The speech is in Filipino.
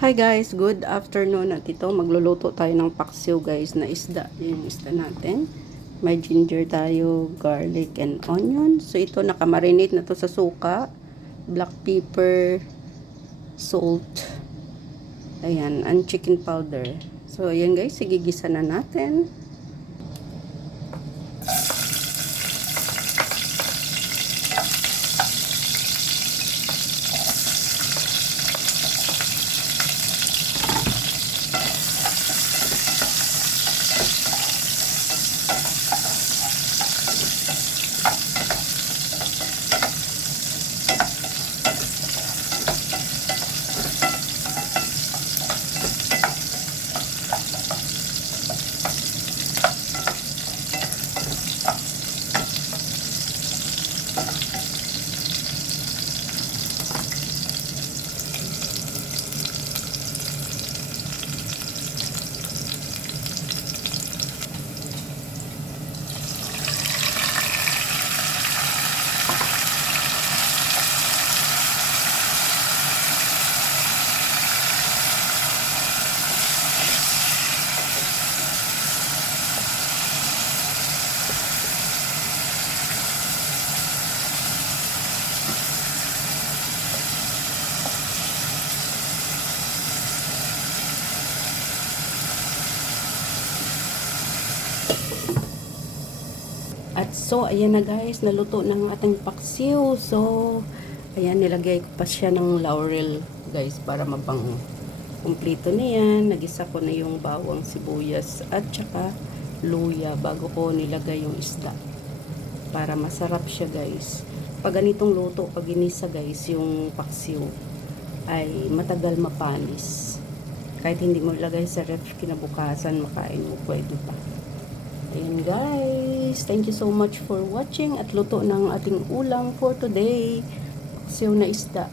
Hi guys, good afternoon. At ito, magluluto tayo ng paksiw guys na isda. Yung isda natin. May ginger tayo, garlic and onion. So ito, nakamarinate na to sa suka, black pepper, salt, ayan, and chicken powder. So ayan guys, sigigisa na natin. At so, ayan na guys, naluto ng ating paksiw. So, ayan, nilagay ko pa siya ng laurel guys para mabango. Kumplito na yan. Nagisa ko na yung bawang sibuyas at saka luya bago ko nilagay yung isda. Para masarap siya guys. Pag ganitong luto, pag ginisa guys, yung paksiw ay matagal mapanis. Kahit hindi mo ilagay sa ref, kinabukasan makain mo, pwede pa. Ayan guys, thank you so much for watching at luto ng ating ulam for today. Paksiw na isda.